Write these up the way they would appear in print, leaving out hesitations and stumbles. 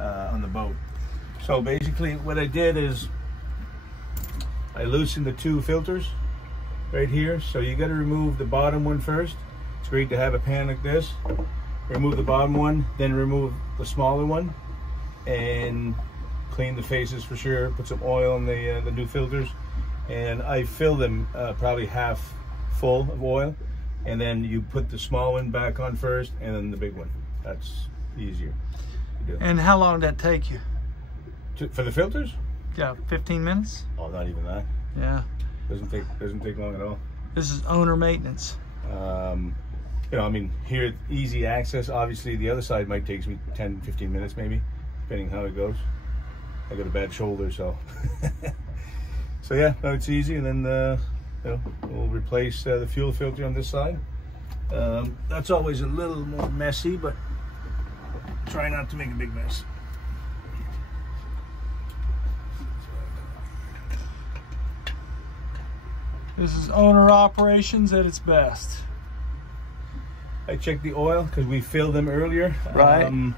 on the boat. So basically what I did is I loosened the two filters right here. So you got to remove the bottom one first. It's great to have a pan like this. Remove the bottom one, then remove the smaller one, and clean the faces for sure. Put some oil in the new filters, and I fill them probably half full of oil, and then you put the small one back on first, and then the big one. That's easier to do. And how long did that take you? For the filters? Yeah, 15 minutes. Oh, not even that. Yeah. Doesn't take long at all. This is owner maintenance. You know, I mean, here, easy access. Obviously, the other side might take me 10, 15 minutes maybe, depending how it goes. I got a bad shoulder, so. So yeah, no, it's easy. And then, you know, we'll replace the fuel filter on this side. That's always a little more messy, but try not to make a big mess. This is owner operations at its best. I checked the oil because we filled them earlier. Right.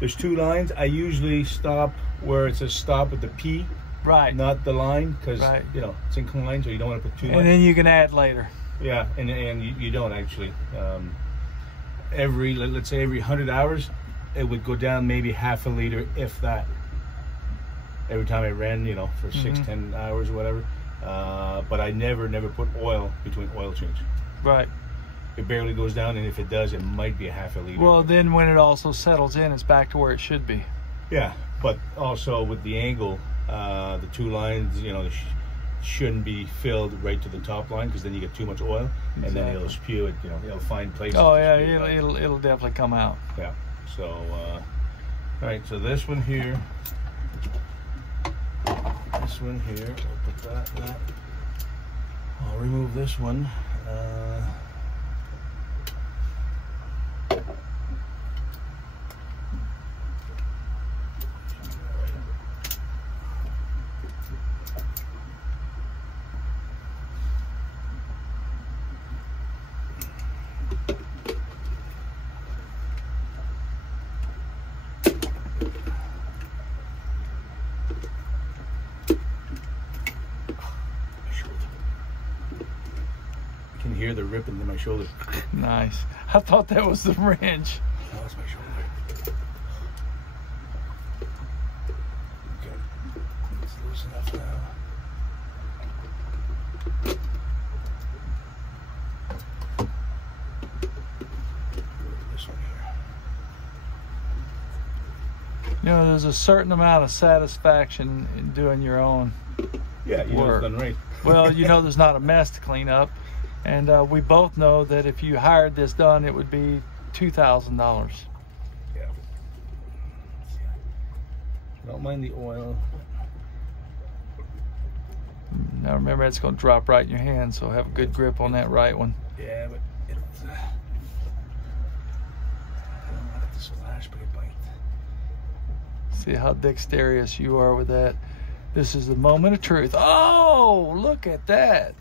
There's two lines. I usually stop where it says stop with the P, right, not the line, because right, you know it's inclined, so you don't want to put too much. And then you can add later. Yeah, and you don't actually. Let's say every 100 hours, it would go down maybe half a liter, if that. Every time I ran, you know, for 6-10 hours or whatever. But I never put oil between oil change. Right. It barely goes down, and if it does, it might be a half a liter. Well, then when it also settles in, it's back to where it should be. Yeah, but also with the angle, the two lines, you know, shouldn't be filled right to the top line, because then you get too much oil, and then it'll spew it. You know, it'll find places. Oh yeah, it'll definitely come out. Yeah. So, all right. So this one here, this one here. I'll put that. I'll remove this one. Hear the ripping in my shoulder. Nice. I thought that was the wrench. No, that's my shoulder. Okay. It's loose enough now. This one here. You know, there's a certain amount of satisfaction in doing your own work. Know it's done right. Well, you know, there's not a mess to clean up. And we both know that if you hired this done, it would be $2,000. Yeah. Don't mind the oil. Now remember, it's going to drop right in your hand, so have a good grip on that right one. Yeah, but it's... I don't want it to splash, but it bites. See how dexterous you are with that. This is the moment of truth. Oh, look at that.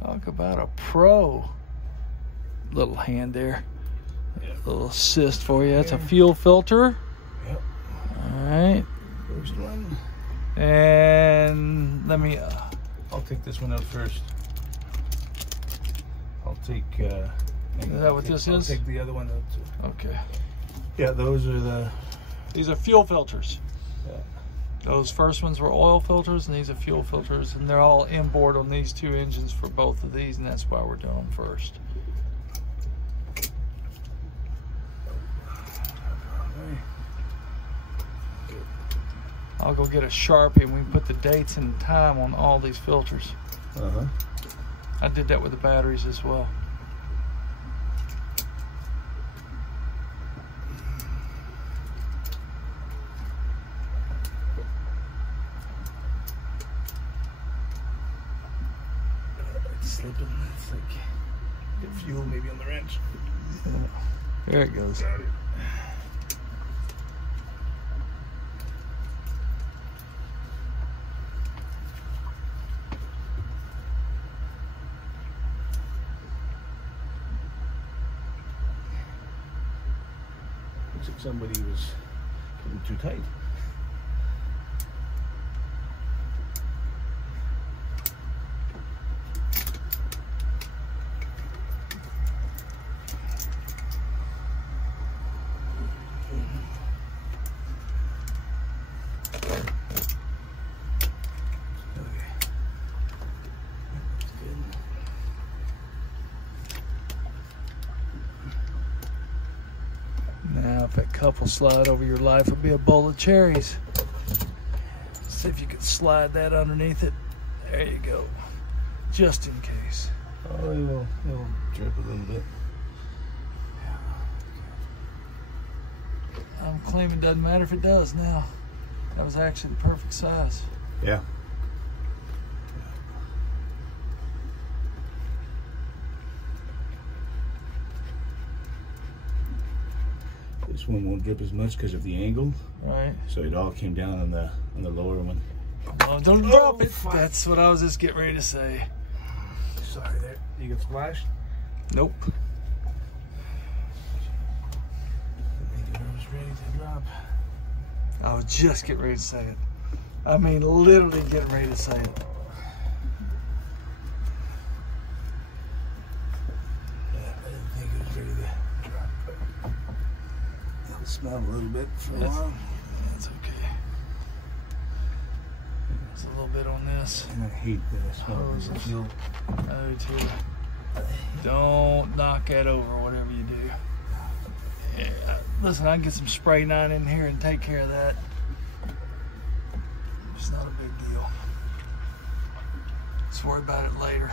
Talk about a pro. Little hand there. Yep. A little assist for you. That's a fuel filter. Yep. All right. First one. And let me... I'll take this one out first. I'll take... is that what this is? I'll take the other one out too. Okay. Yeah, those are the... These are fuel filters. Yeah. Those first ones were oil filters, and these are fuel filters, and they're all inboard on these two engines for both of these, and that's why we're doing them first. I'll go get a Sharpie, and we can put the dates and time on all these filters. Uh-huh. I did that with the batteries as well. Slipping. It's like get fuel maybe on the wrench. Yeah. There it goes. Got it. Looks like somebody was getting too tight. Now, if that cup will slide over your life, it'll be a bowl of cherries. See if you can slide that underneath it. There you go. Just in case. Oh, it'll drip a little bit. I'm claiming it doesn't matter if it does now. That was actually the perfect size. Yeah. This one won't drip as much because of the angle. Right. So it all came down on the lower one. Oh, don't drop it. That's what I was just getting ready to say. Sorry there. You get splashed? Nope. I was ready to drop. I was just getting ready to say it. I mean, literally getting ready to say it. Yeah, I didn't think it was ready to drop, but it'll smell a little bit for a while. That's okay. There's a little bit on this. I hate the smell of Hoses. fuel. Oh, too. Don't knock that over, whatever you do. Yeah. Listen, I can get some spray 9 in here and take care of that. It's not a big deal. Let's worry about it later.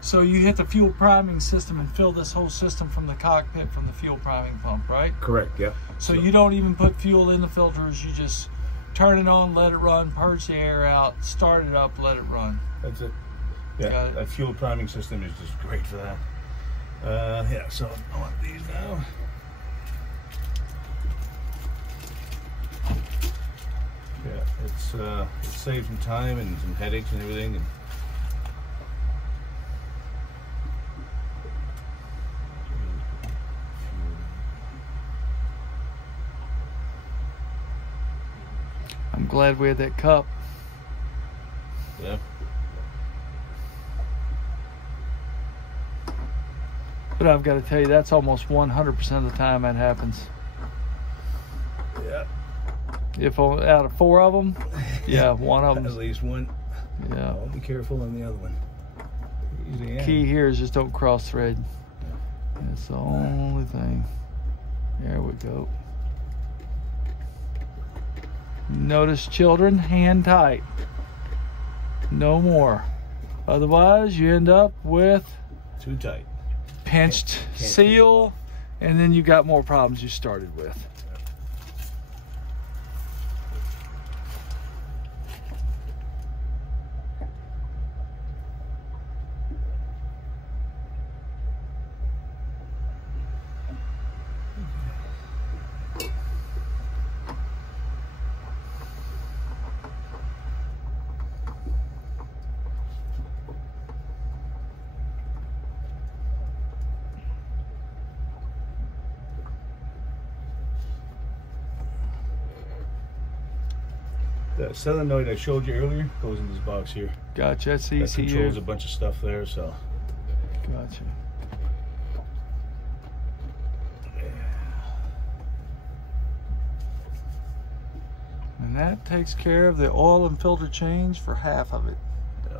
So you hit the fuel priming system and fill this whole system from the cockpit from the fuel priming pump, right? Correct, yeah. So you don't even put fuel in the filters, you just turn it on, let it run, purge the air out, start it up, let it run. That's it. Yeah, Got it. that fuel priming system is just great for that. Yeah, so I want these now. Yeah, it saves some time and some headaches and everything. And I'm glad we had that cup. yeah. But I've got to tell you, that's almost 100% of the time that happens. Yeah. If out of 4 of them, yeah, one of At them. least one. Yeah. Oh, be careful on the other one. Easy, yeah. Key here is just don't cross thread. That's the only thing. There we go. Notice, children, hand tight. No more. Otherwise, you end up with Too tight. pinched Can't seal, and then you got more problems you started with. The solenoid I showed you earlier goes in this box here. Gotcha. That's That controls a ECU. bunch of stuff there, so. Gotcha. And that takes care of the oil and filter change for half of it. Yeah.